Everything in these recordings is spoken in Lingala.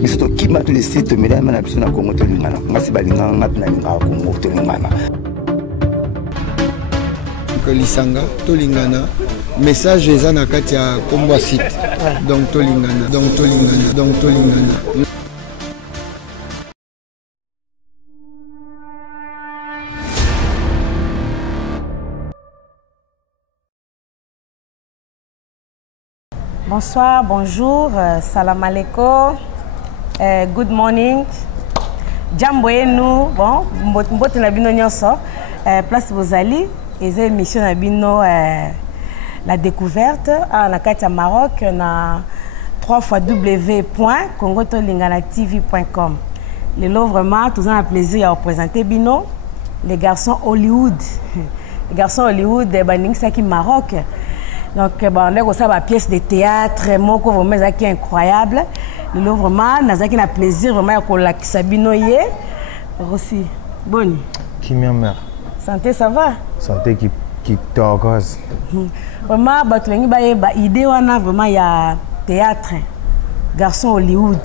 biso tokima tous les sites melema na biso na Congo tolingana ngasi balingana ngati na linga Congo tolingana lisanga tolingana message eza na kati ya kombo site donc tolingana Bonsoir, bonjour, salam alaikum, good morning. Jamboye nous, bon, mbote na bino nyonso, place Bozali, et c'est émission na bino la découverte à la carte à Maroc na www.congotolinganatv.com. Le lot vraiment tout un plaisir à vous présenter bino les garçons Hollywood. Les garçons Hollywood baning saki Maroc. Donc, on a une pièce de théâtre, moko vraiment qui incroyable. Le lot vraiment, n'a un plaisir vraiment qu'on l'a Sabino yé. Aussi, bonne. Qui m'y mère. Santé, ça va? Santé qui t'orgose. Vraiment, tu as idée vraiment il y a théâtre, garçon Hollywood.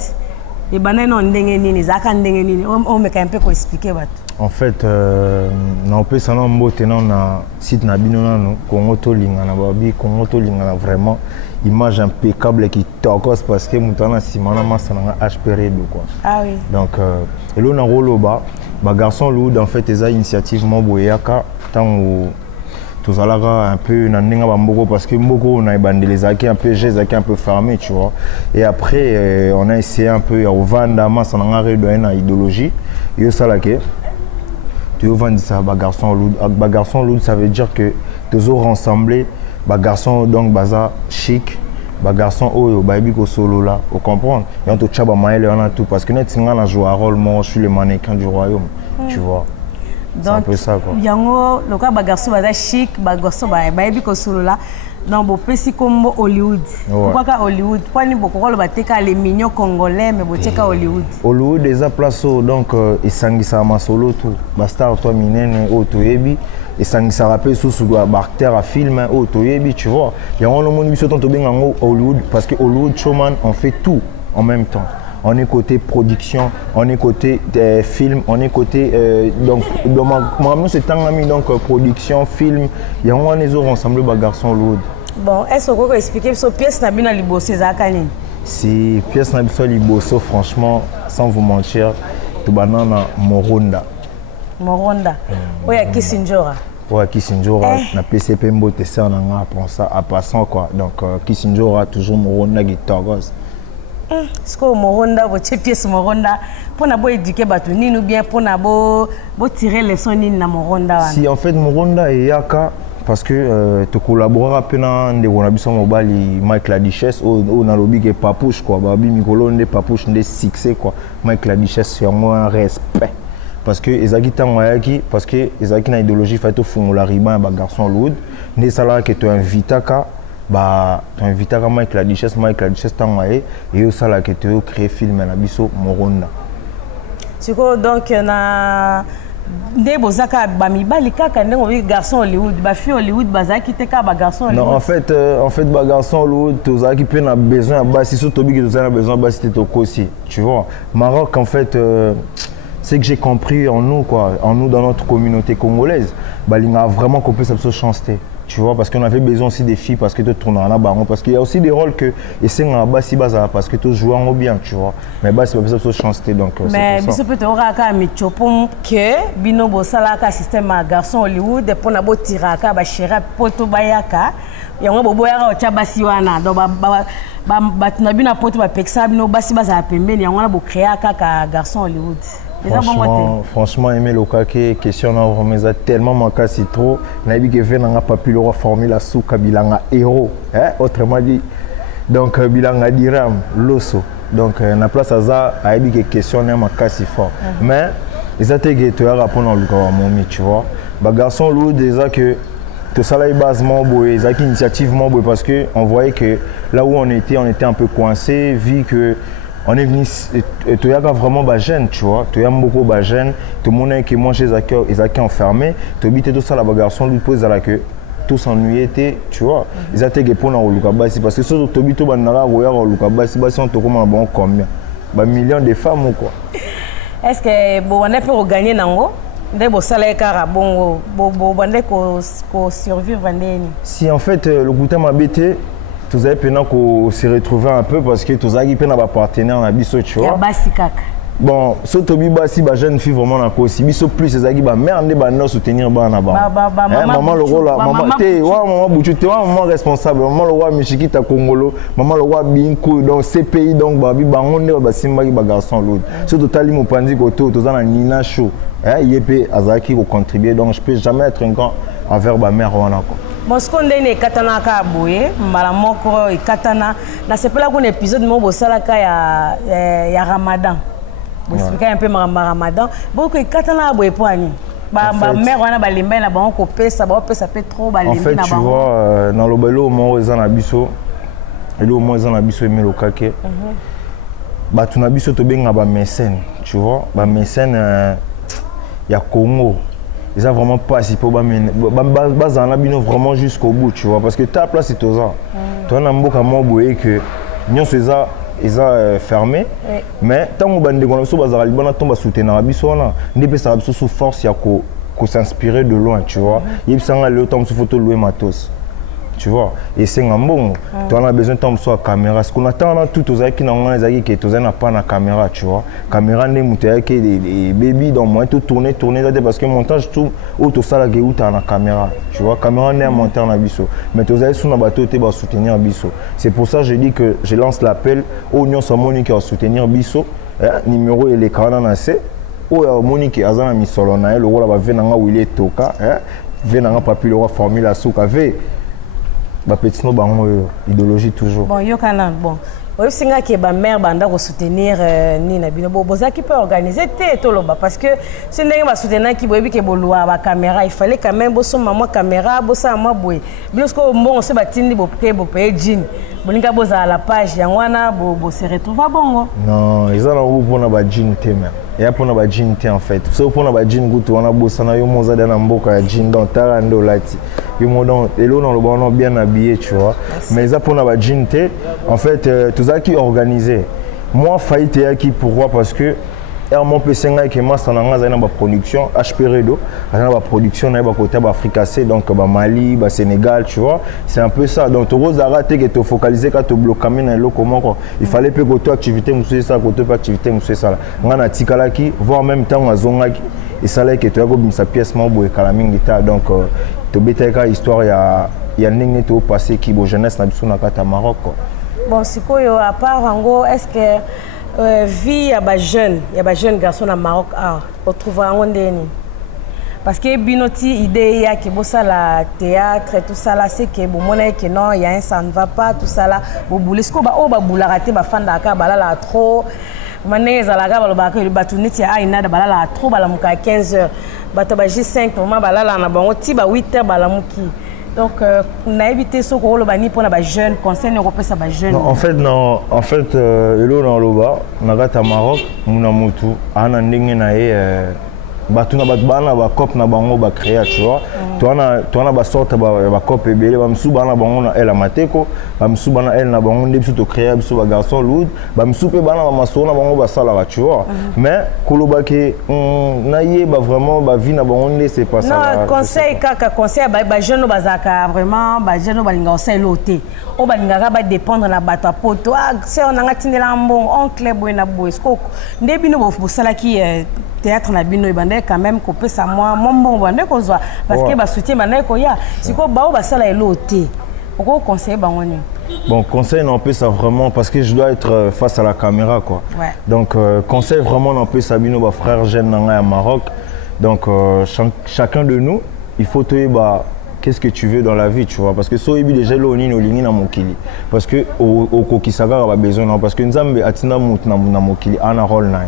Et ben non ndengeni, zaka ndengeni, on me un peu pour expliquer En fait, on peut s'en emboîter dans le site Nabino Congo Tolingana Babi, Congo Tolingana vraiment image impeccable qui t'orgose parce que Moutana Simana Massana HPR quoi. Ah oui. Donc, et là on a Roloba, garçon Loud en fait, ils ont initiative Moboyaka tant où tous un peu parce que Mboko on a bandé les acquis un peu un peu fermé tu vois et après on a essayé un peu au vendre masse on a réduit une idéologie et ça là que tu vends ça garçon lourd ça veut dire que tous ont rassemblé garçon donc baza chic garçon oyo baibiko solo là vous comprendre et on te chaba maël on a tout parce que net singa na jouer un rôle moi je suis le mannequin du royaume tu vois. C'est un peu ça quoi. Yango le cas bagarso baza chic, bagarso baebi ko solo là. Donc bo pesi comme Hollywood. Pourquoi ka Hollywood? Pourquoi ni boko le bateka les mignons congolais mais bo teka Hollywood. Hollywood déjà place donc esangisa ma solo tout. Ba star toi minene o toyebi esangisa rappel sous acteur à film o toyebi tu vois. Yango le monde biso to benga Hollywood parce que Hollywood showman on fait tout en même temps. On est côté production, on est côté film, on est côté donc moi c'est tant ami donc production, film, il y a un les autres ensemble garçon lourd. Bon, est-ce que vous pouvez expliquer ce pièce na bina liboso zakani? Si pièce na biso liboso franchement sans vous mentir, tout banana Moronda. Moronda. Oya Kisinjora. Ouais, Kisinjora na PCP mbote ça on a appris ça à passant quoi. Donc Kisinjora toujours Moronda guitare. Est-ce que Moronda, votre pièce Moronda, pour nous éduquer ou bien pour nous tirer les sons na Moronda? Si en fait Moronda et Yaka, parce que tu collabores avec Mike La Duchesse, on a lobby que Papouche quoi, Babi Mikolo ne Papouche ne succès quoi. Mike La Duchesse c'est un respect. Parce que Ezaki Tangwayaki, parce que Ezaki na idéologie fait au fond la riban un garçon lourd, ne sala que tu invites à tu invites à Mike La Duchesse Tangaye et au sala que tu as créé film à Bisso Moronda. Donc na des bozaka bamibali kaka ndenge garçon Hollywood ba fille Hollywood bazaki te ka ba garçon Hollywood. Non en fait ba garçon Hollywood tous qui peine a besoin ba si surtout que tous a besoin ba c'était au aussi tu vois. Maroc en fait c'est que j'ai compris en nous quoi, en nous dans notre communauté congolaise, bah il a vraiment qu'on peut se chanter. Tu vois, parce qu'on avait besoin aussi des filles, parce que tu tournes en baron, parce qu'il y a aussi des rôles que, et c'est un bassi baza, parce que tu joues en bien, tu vois. Mais bah, c'est pas ça, chanter, donc mais c'est pour ça. Mais peut-être que bino bosala ka système à garçon Hollywood, pour na bo tiraka ba chéra poto bayaka, ya ngo bobo ya o chabasi wana, donc ba tuna bina poto ba peksa bino basi baza pembeni, ya ngo bo créer ka garçon Hollywood. Franchement, aimer le cas question on a tellement manqué c'est trop. Nabi que fait n'a pas pu le reformer la souka bilanga héros, autrement dit. Donc bilanga diram loso. Donc na place à ça, aibi que question n'a manqué si fort. Mais ils ont été tu as répondre au cas mon tu vois. Bah garçon lourd déjà que tout ça là est basement boy, ils ont initiativement boy parce que on voyait que là où on était un peu coincé vu que on est venu, tu as vraiment des jeunes, tu vois, tu as beaucoup de jeunes, tout le monde qui mange les accueils enfermés, tu habites tout ça, la garçon lui pose à la queue, tous s'ennuyer, tu vois. Ils ont été pour nous parce que surtout tu habites au Banara, on te comment combien. millions de femmes ou quoi. Est-ce que bon on peut gagner nango ndé bo sala kara bon bande ko survivre ndeni? Si en fait le goûter m'a bêté, tous avez pena ko se retrouver un peu parce que tous avez pena ba partenaire na biso tu vois. Ya basi kaka. Bon, so tobi basi ba jeune fille vraiment na ko si biso plus ezaki ba mère ndé ba no soutenir ba na ba. Maman le rôle maman te wa maman butu te wa maman responsable, maman le roi Michikita Congolo, maman le roi Binko donc CPI donc ba bi bangonde ba simba ki ba garçon l'autre. So totali mo pandi ko to za na Nina show. Yepé azaki ko contribuer donc je peux jamais être un grand envers ma mère wana ko. Bon, ce qu'on dit, c'est katana ka boye, malamoko et katana. Là, c'est pas là qu'on épisode mo bosala ka ya Ramadan. Vous expliquez un peu Ramadan. Bon, que katana boye poani. Ba mère wana ba limba na ba on copé ça fait trop ba limba na ba. En fait, tu vois dans le belo mo ezana biso. Et le mo ezana biso emelo kake. Ba tuna biso to benga ba mécène, tu vois, ba mécène ya Congo. Ils ont vraiment pas si pour vraiment jusqu'au bout, tu vois, parce que ta place est aux ans. Toi, on a beaucoup de que nous ils fermé, mais tant qu'on bande on a soutenir sous force il y a qu'on s'inspirer de loin, tu vois. Il y a le temps sous photo louer matos. Tu vois, et c'est un bon. Tu as besoin de temps sur la caméra. Ce qu'on attend là, tout aux qui n'ont pas la caméra, tu vois. Caméra n'est pas des bébés dans moi, tout tourner parce que montage tout auto ça là où tu as la caméra, tu vois. Caméra n'est monter en abisso, mais tu as sur le bateau tu vas soutenir abisso. C'est pour ça que je dis que je lance l'appel aux Union Monique à soutenir bisso. Numéro et les canaux assez. Au Monique Azana Missolona, le rôle va venir où il est toka, venir papier le roi formule à soukavé. Bah petit no bango idéologie toujours. Bon yo kana bon. Oyo singa ke ba mère banda ko soutenir ni na bino boza qui peut organiser té toloba parce que si ndenge ba soutenir ki boyebi ke bolwa ba caméra il fallait quand même boso maman caméra bosa ma boy. Bino ko bon se batindi bo pe jean. Bolinga boza à la page yangwana bo se retrouver bongo. Non, ils ont pour ba jean té même. Et pour ba jean té en fait. So pour ba jean gutu wana bosa na yo moza na mboka ya jean dans tarando lati. Yo modon et là dans le bon bien habillé tu vois. Mais ça pour ba jean té en fait tout ça qui organisé. Moi faillite qui pourquoi parce que mon PC qui master na ba production HP Redo, na ba production na ba côté ba Africassé donc ba Mali, ba Sénégal, tu vois. C'est un peu ça. Donc tu rose arrêter que tu focaliser quand tu bloques caméra là comment il fallait que tu activité monsieur ça côté pas activité monsieur ça. Ngana tikalaki voir même temps azongaki et ça là que tu as go sa pièce mo boy kalaming guitare donc to beteka histoire ya ndenge to passé qui bo jeunesse na biso na kata Maroc quoi. Bon sikoyo à part Ango est-ce que vie à ba jeune garçon au Maroc on trouve en ndeni parce que binoti idée ya ki bossa la théâtre tout ça là c'est que bon mona que non il y a un ça ne va pas tout ça là bo boulisco ba o ba boularaté ba fanda ka bala la trop maneza la ga ba ka batuniti a ina da bala la trop bala muka 15h bato ba J5 moment bala la na bango ti ba 8h bala muki. Donc, on a évité ce qu'on a dit pour les jeunes, conseil européen, ça va jeune. En fait, hello dans le bas, on a gâté Maroc, on a mutu, on a ndenge na batuna batbana ba cop na bango ba créer tu vois. Toi on a ba sorte ba cop ebele ba msuba na bango na el amateko, ba msuba na el na bango ndebsu to créer biso ba garçon lourd, ba msupe bana ba maso na bango ba sala tu vois. Mais koloba ke na yeba vraiment ba vie na bango ndé c'est pas ça. Non, conseil kaka conseil ba jeune bazaka vraiment ba jeune balinga conseil loté. O balinga ba dépendre na bato poto. C'est on a tindela mbon oncle boy na boy skoko. Ndebino bo sala ki théâtre na bino ibande quand même couper ça moi mon bande ko zwa parce que ba soutien bande ko ya siko ba o ba sala eloté pourquoi conseiller bangoni. Bon conseil non peut ça vraiment parce que je dois être face à la caméra quoi. Ouais. Donc conseil vraiment non peut ça bino ba frère jeune na Maroc donc chacun de nous il faut te ba qu'est-ce que tu veux dans la vie tu vois parce que so ebi déjà loni no lingi na mokili parce que au kokisaka ba besoin non parce que nzambe atina mutu na mokili ana rôle na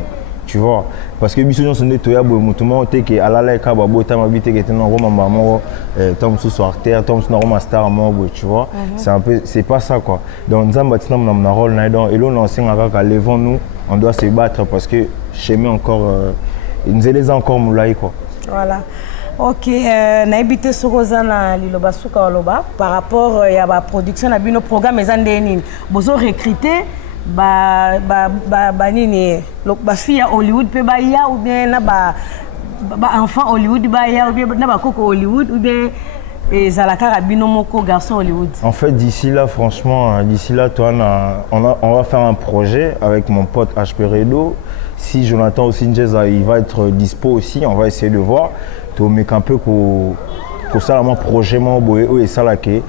tu vois parce que biso nyonso nde toya boye motu moko te ke alala eka babotama bi te ke tena ngoma mama moko tant mosusu artère tant mosusu na ngoma star moko boye tu vois c'est un peu c'est pas ça quoi donc nzambe atina na rôle na donc elo na osenga kaka levons nous on doit se battre parce que chemin encore nzeleza encore moulai quoi voilà. Ok, na ebité sokoza na liloba suka oloba par rapport à la production na bino programme ezandeni bozo recruter nini ba fille à Hollywood peut ba ya ou bien na ba enfant Hollywood ba ya ou bien na ba koko Hollywood ou bien et Zalaka Rabino Moko garçon Hollywood. En fait, d'ici là, franchement, d'ici là, toi, on va faire un projet avec mon pote HP Redo. Si Jonathan aussi il va être dispo aussi, on va essayer de voir. Tu mets un peu que ça, mon projet, mon boé, et ça là que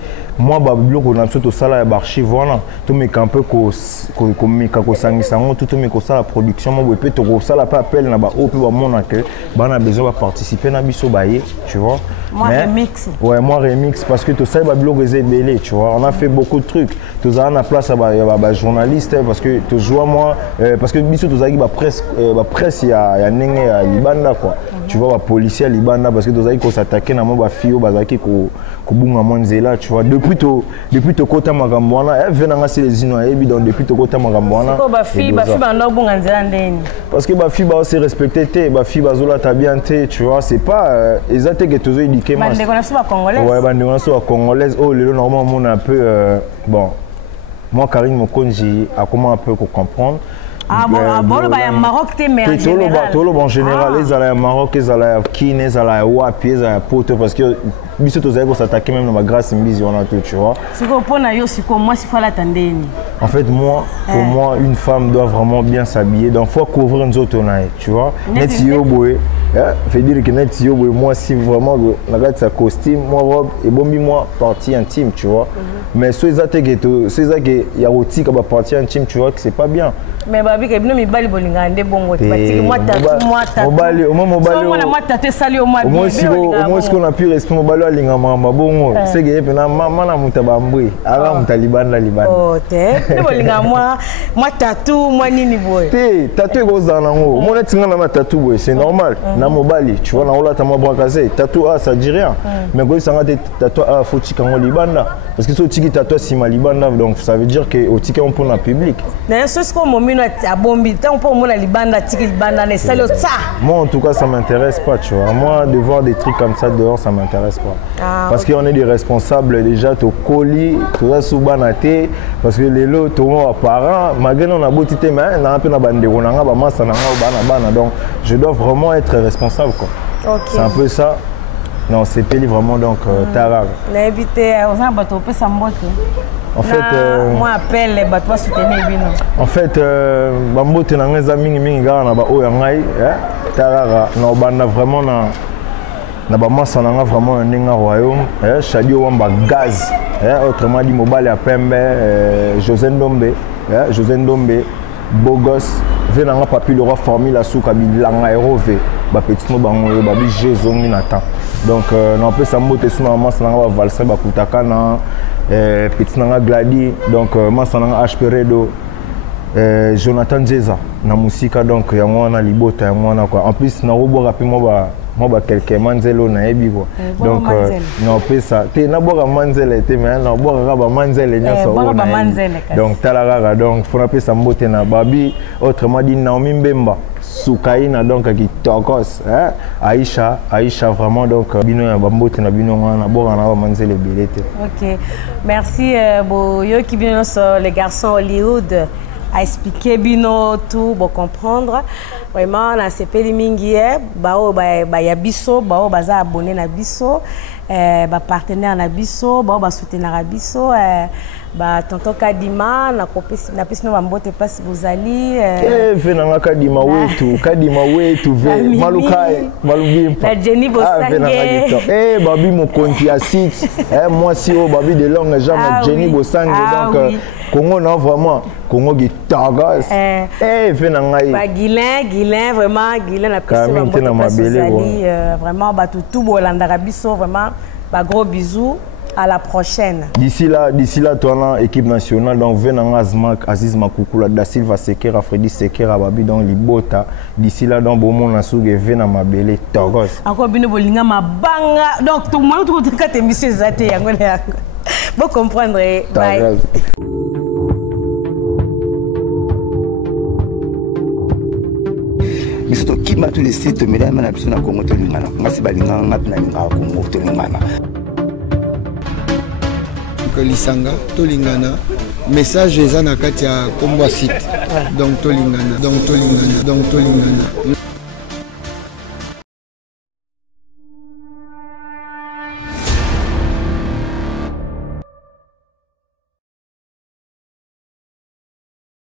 moi, bablo qu'on a tout ça là, archive voilà. Tu mets un peu que tout mais que ça la production, mon boé, peut te ça là pas appel na ba au peu mon que on a besoin de participer na biso baye, tu vois. Moi remix. Ouais, moi remix parce que tout ça bablo c'est belé, tu vois. On a fait beaucoup de trucs. Tout ça on a place à journaliste parce que tu vois moi parce que biso tout ça qui presse il y a nenge à Libanda quoi. Tu vois, policier à Libanda parce que tu as s'attaquer à mon fille au bazaki ko bunga monzela, tu vois. Depuis to kota magambwana, elle vient dans les inois et donc depuis to kota magambwana. C'est quoi ba fille na bunga nzela ndeni? Parce que ba fille ba aussi respecter té, ba fille bazola ta bien té, tu vois, c'est pas exactement que tu as éduqué moi. Bande connaissons pas congolaise. Ouais, bande connaissons congolaise. Oh, le normalement on a un peu bon. Moi Karine Mokonji a comment un peu comprendre. Ah bon, le Maroc t'es mais en général. Tout le en général, ils allaient au Maroc, ils allaient à Kine, ils allaient à Wapi, ils allaient à Poto parce que biso tous allés s'attaquer même dans ma grâce mbisi on a tout, tu vois. C'est quoi pour na yo c'est quoi moi s'il faut l'attendre. En fait moi pour moi une femme doit vraiment bien s'habiller donc faut couvrir une autre naïe, tu vois. Net yo boy, fait dire que net yo boy moi si vraiment la regarde sa costume, moi robe et bombi moi partie intime, tu vois. Mais ceux ça que y a aussi comme partie intime, tu vois que c'est pas bien. Mais babi que bino mi bali bolinga ndé bongo tati moi tatu mobali au moins tatu sali au moins bien au moins ce qu'on a pu respecter mobali alinga mama bongo c'est que pena mama na muta mbwe ala muta libanda oh te bolinga moi tatu moi nini boy te tatu go zana ngo moi netinga na tatu boy c'est normal na mobali tu vois na ola ta mabra casé tatu ça dit rien mais go sanga tatu faut tika ngo libanda parce que so tiki tatu si ma libanda donc ça veut dire que au tika on pour la public na ce ce qu'on momino a bombi tant pour moi la libanda tiki libanda ne salo ça moi en tout cas ça m'intéresse pas tu vois moi de voir des trucs comme ça dehors ça m'intéresse pas parce qu'on est des responsables déjà to colis tout ça sous banaté parce que les lots tout mon parents malgré on a beau tité mais na peu na bande on a ba massa na bana donc je dois vraiment être responsable quoi. C'est un peu ça. Non, c'est peli vraiment donc Tara. L'habité on a bateau peut s'emboîter. En fait moi appelle les bateaux soutenir bino. En fait bambote na ngeza mingi ga na ba o ya ngai Tara na banda vraiment na ba massa na vraiment ninga royaume Shadio wamba gaz autrement dit mobile à Pembe José Ndombe Bogos venanga papi le roi formule suka bilanga erove ba petit no bango ba bi Jésus nata donc na peut ça mote suna massa na ba valser ba kutaka na petit nanga gladi donc massa na HP Redo Jonathan Jeza na musika donc ya mwana libota ya mwana quoi en plus na robo rapidement ba quelqu'un manzelo na yebi quoi donc non peut ça te na boka manzele te mais na boka ba manzele nyoso donc talarara donc faut appeler ça mbote na babi autrement dit Naomi Mbemba Soukaina donc qui tokos Aïcha vraiment donc bino ya bambote na bino na boka na ba manzele belete. OK merci yo qui vient sur les garçons Hollywood à expliquer bino tout pour comprendre vraiment na sepeli mingi bao ba ya biso bao baza abonné na biso ba partenaire na biso bao ba soutenir na biso ba tonton Kadima na kopesi na pesi no bambote passe bozali venanga Kadima wetu ve malukai malubimpa la Jenny Bosange babi mon konti à site moi si au babi de longue jambe Jenny Bosange donc Congo non vraiment Congo qui tagas venanga ba Guilain vraiment Guilain na pesi no bozali vraiment ba tout bolanda biso vraiment ba gros bisous. À la prochaine. D'ici là, toi, équipe nationale, donc Venanga Aziz Makoukoula, Da Silva Sekera, Freddy Sekera, Babi, donc Libota. D'ici là, donc Beaumont Nassougue, Vena Mabele, Togos. Encore bien, Bolinga Mabanga. Donc, tout le monde, tout le monde, est monsieur Zate, vous comprendrez. Bye. Mais surtout, qui m'a tous les sites, mais là, je suis en Congo, je suis en Congo, Lisanga, Tolingana, message eza na kati ya kombo site donc tolingana